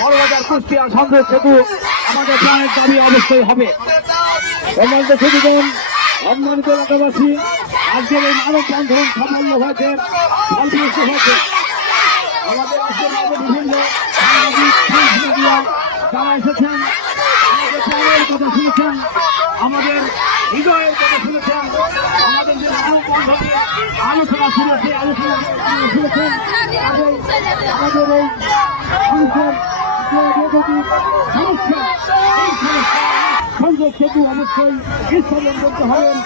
বড়বাজার কুষ্টিয়া সংযোগ সেতু আমাদের প্রাণের দাবি অবশ্যই হবে। সম্মানিত এলাকাবাসী, আজকের এই মানববন্ধন সাফল্য হয়েছে, ফলপ্রসূ হয়েছে। আমাদের বিভিন্ন যারা এসেছেন, আমাদের প্রাণের কথা শুনেছেন, আমাদের হৃদয়ের কথা শুনেছেন, আমাদের যে মানববন্ধনের আলোচনা ছিল সেই আলোচনা শুনেছেন। আমাদের এই সমস্যা সংযোগ সেতু অবশ্যই বিস্ফোরণ করতে হবেন।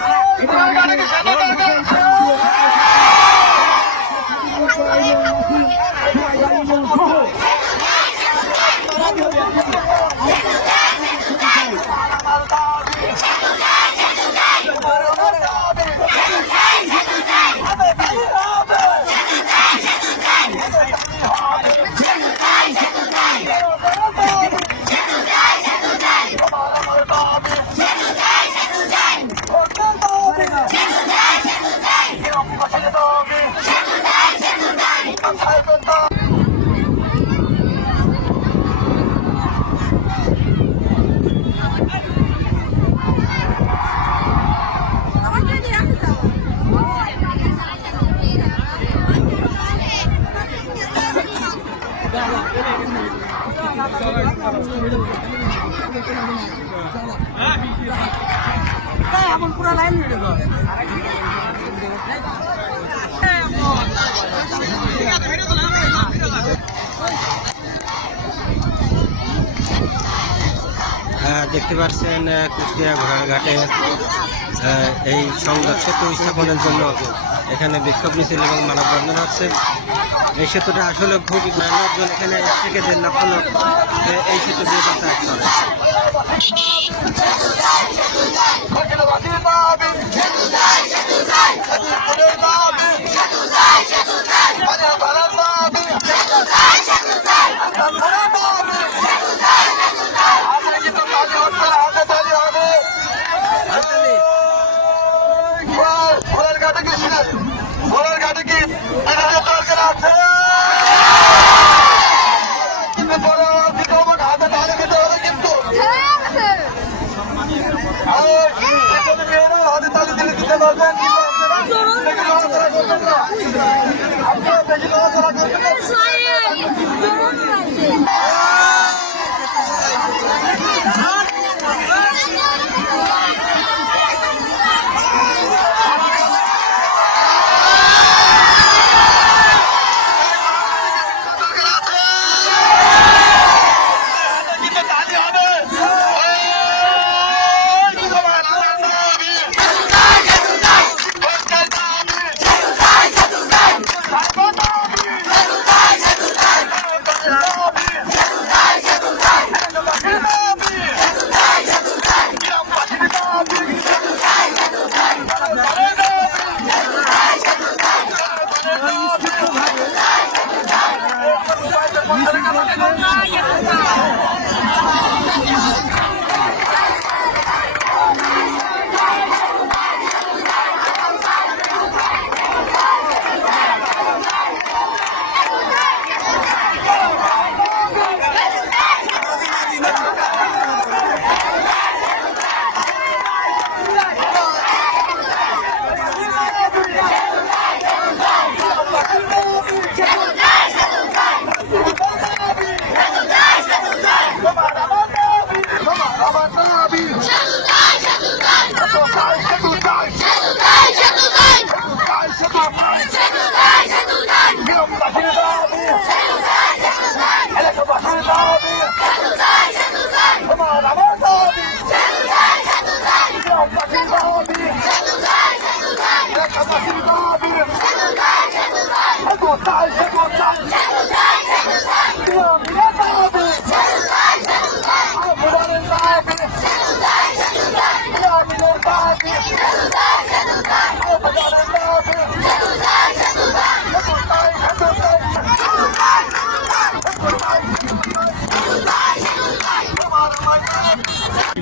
এটা এখন পুরো লাইন মেরে দেখতে পাচ্ছেন কুষ্টিয়া ঘোড়াঘাটে এই সংযোগ সেতু স্থাপনের জন্য এখানে বিক্ষোভ মিছিল এবং মানববন্ধন হচ্ছে। এই সেতুটা আসলে খুব লোকজন এখানে 1 থেকে 1.5 লক্ষ লোক এই সেতু দিয়ে যাতায়াত করে। ঘোড়ার ঘাটে কি দরকার আছে? হাতে তালে দিতে হবে, কিন্তু হাতে তালে দিলে দিতে পারবেন, আপনারা বেশি নড়াচড়া করবেন না।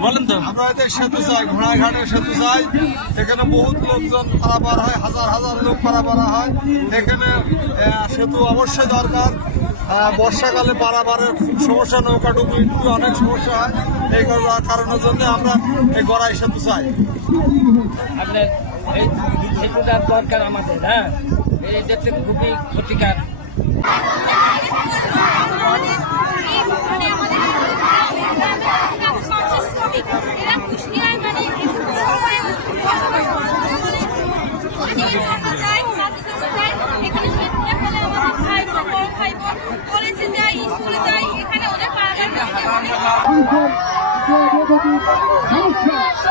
বলেন তো। আমরা এদের সেতু চাই, ঘোড়াঘাটের সেতু চাই। এখানে বহুত লোকজন পারাপার হয়, হাজার হাজার লোক পারাপার হয়। এখানে সেতু অবশ্যই দরকার। বর্ষাকালে পারাপারের খুব সমস্যা, নৌকা ডুবি অনেক সমস্যা হয়। এই কারণের জন্য আমরা এই গড়াই সেতু চাই। আপনার এই সেতুটার দরকার আমাদের, হ্যাঁ, এই যেতে খুবই ক্ষতিকার। কলেজে যাই, স্কুলে যাই, এখানে ওদের পাড়াগাড়ি সমস্যা